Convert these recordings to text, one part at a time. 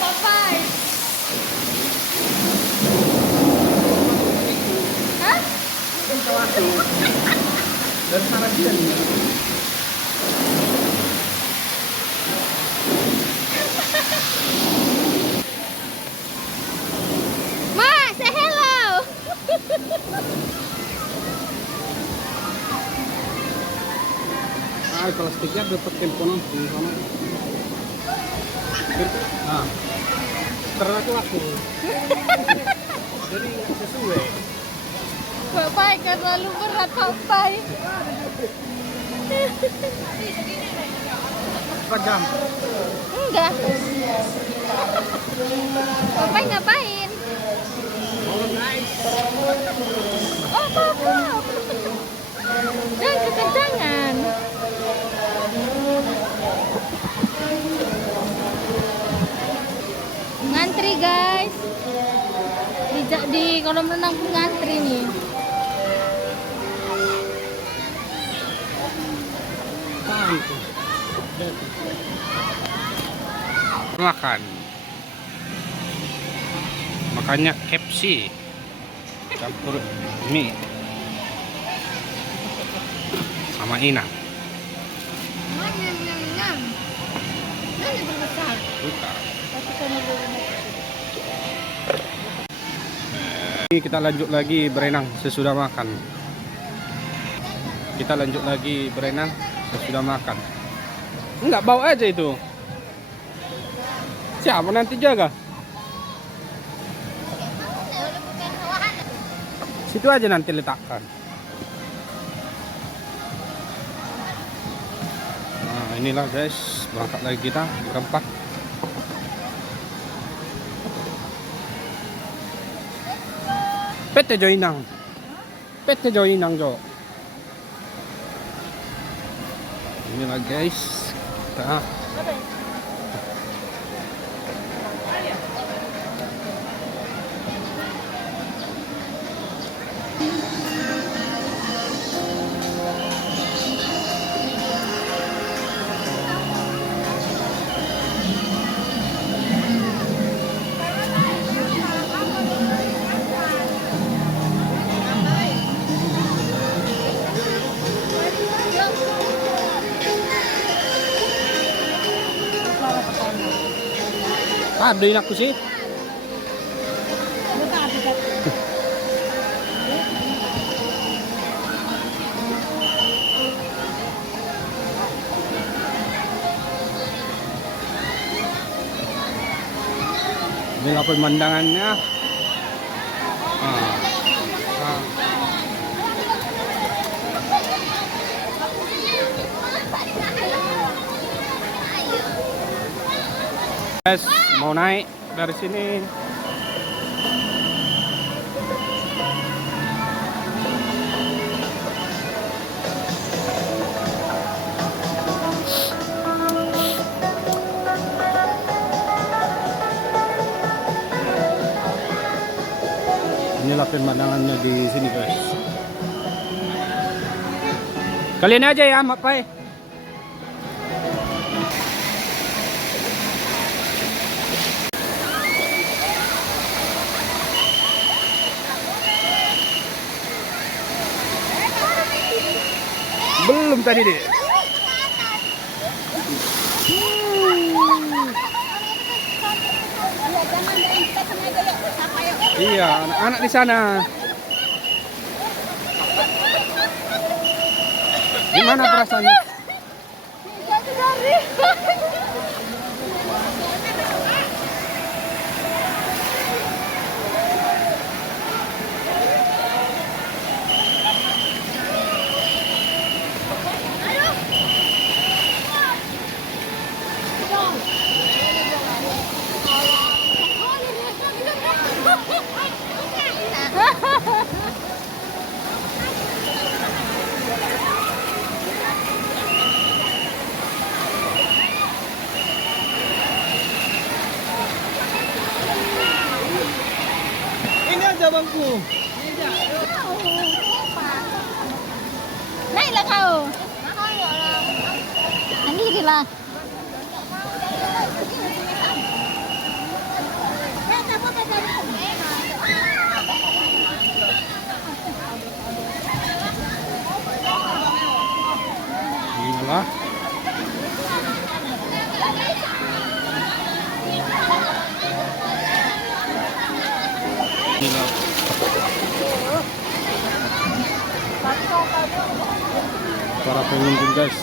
Popeye. Hah? Dan sana dia nih. Ma, say hello. Ah, plastiknya dapat teleponan di sana. Nah, terlalu aku. Jadi nggak sesuai. Popeye kan terlalu berat Popeye. Seragam. Enggak. Popeye ngapain? Oh guys. Oh, Papa. Jangan kekencangan. Ngantri guys. Di kolam renang pun ngantri nih. Apaan itu? Makan. Makanya KFC campur mie sama inang. Nyam. Ini terbesar. Bukan. Tapi sama dulu. Ini kita lanjut lagi berenang sesudah makan. Kita lanjut lagi berenang sesudah makan. Enggak, bawa aja itu. Siapa nanti jaga? Situ aja nanti letakkan. Nah, inilah guys, berangkat lagi kita berempat. PT Joinang. PT Joinang Jo. Inilah guys. Kita aduin aku sih. Inilah pemandangannya. Guys, mau naik dari sini. Inilah pemandangannya di sini guys. Kalian aja ya, Pai. Belum tadi deh. Iya, anak-anak di sana. Gimana perasaannya? Ini aja bangku. Naiklah kau. Nanti lah. Gila. Para pengunjung guys.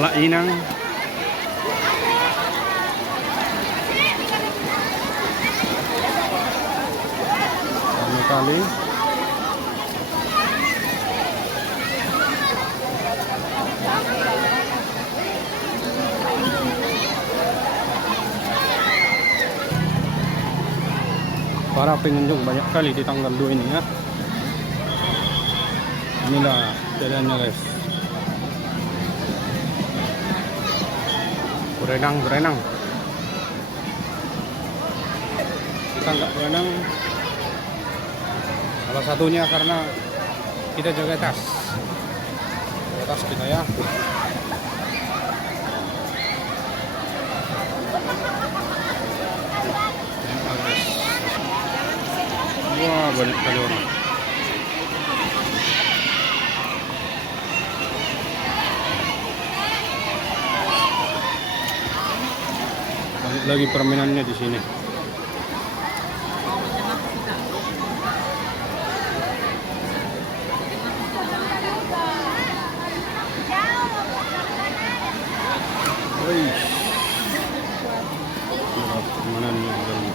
Ala inang. Ramai kali. Para pengunjung banyak kali di tanggal 2 ini ya. Inilah jalannya guys. Berenang. Kita nggak berenang. Salah satunya karena kita jaga tas. Jaga tas kita ya. Wah, banyak kali orang. Banyak lagi permainannya di sini. Wih, permainannya dalam.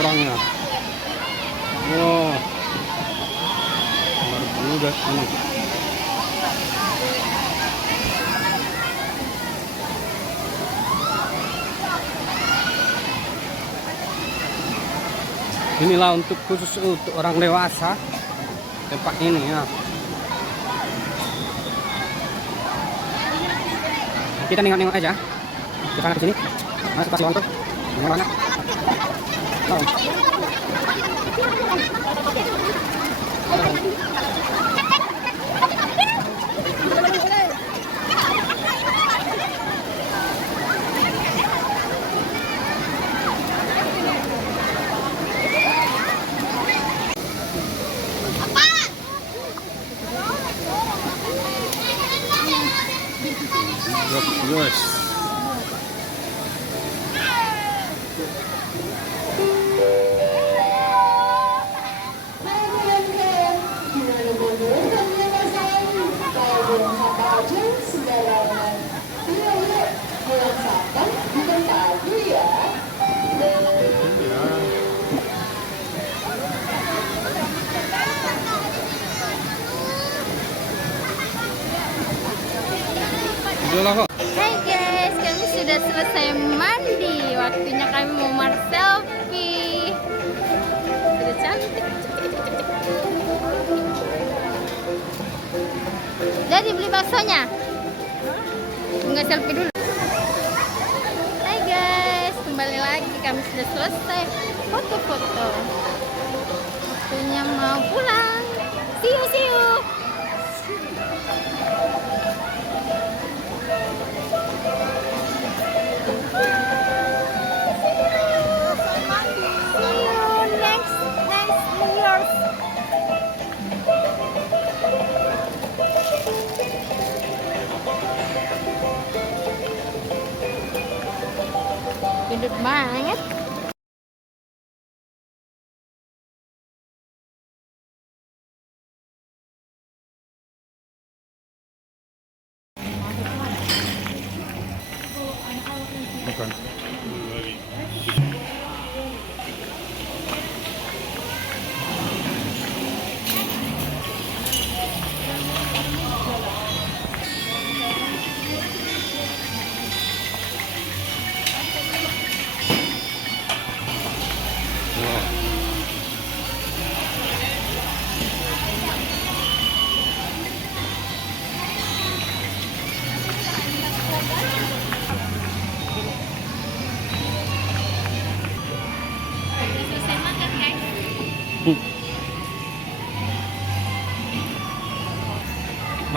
Orangnya, wah, baru juga ini. Inilah untuk khusus untuk orang dewasa tempat ini ya. Kita nengok-nengok aja ke sana ke sini. Masuk kasih untuk mana? Yes. Hai guys, kami sudah selesai mandi. Waktunya kami mau selfie. Sudah cantik. Jadi beli baksonya. Enggak selfie dulu. Hai guys, kembali lagi kami sudah selesai foto-foto. Waktunya mau pulang. See you. Gendut banget. Bukan.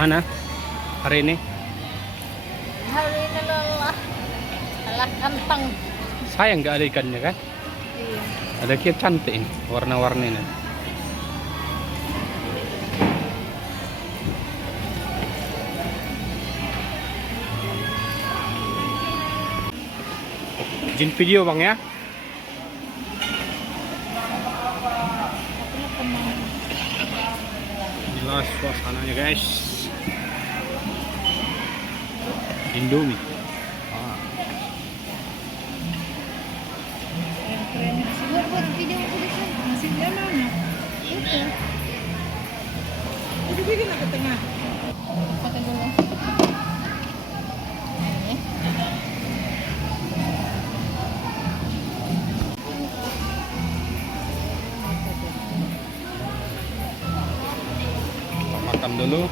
Mana? Hari ini? Hari ini lelah. Lelah kantong. Sayang nggak ada ikannya kan? Iya. Ada kia cantik ini, warna-warni ini. Izin video bang ya. Inilah suasananya guys. Indomie. Ah. Buat video aku di sana. Masih dia mana? Itu. Itu bikin ke tengah. Pakai dulu. Ini. Makan dulu.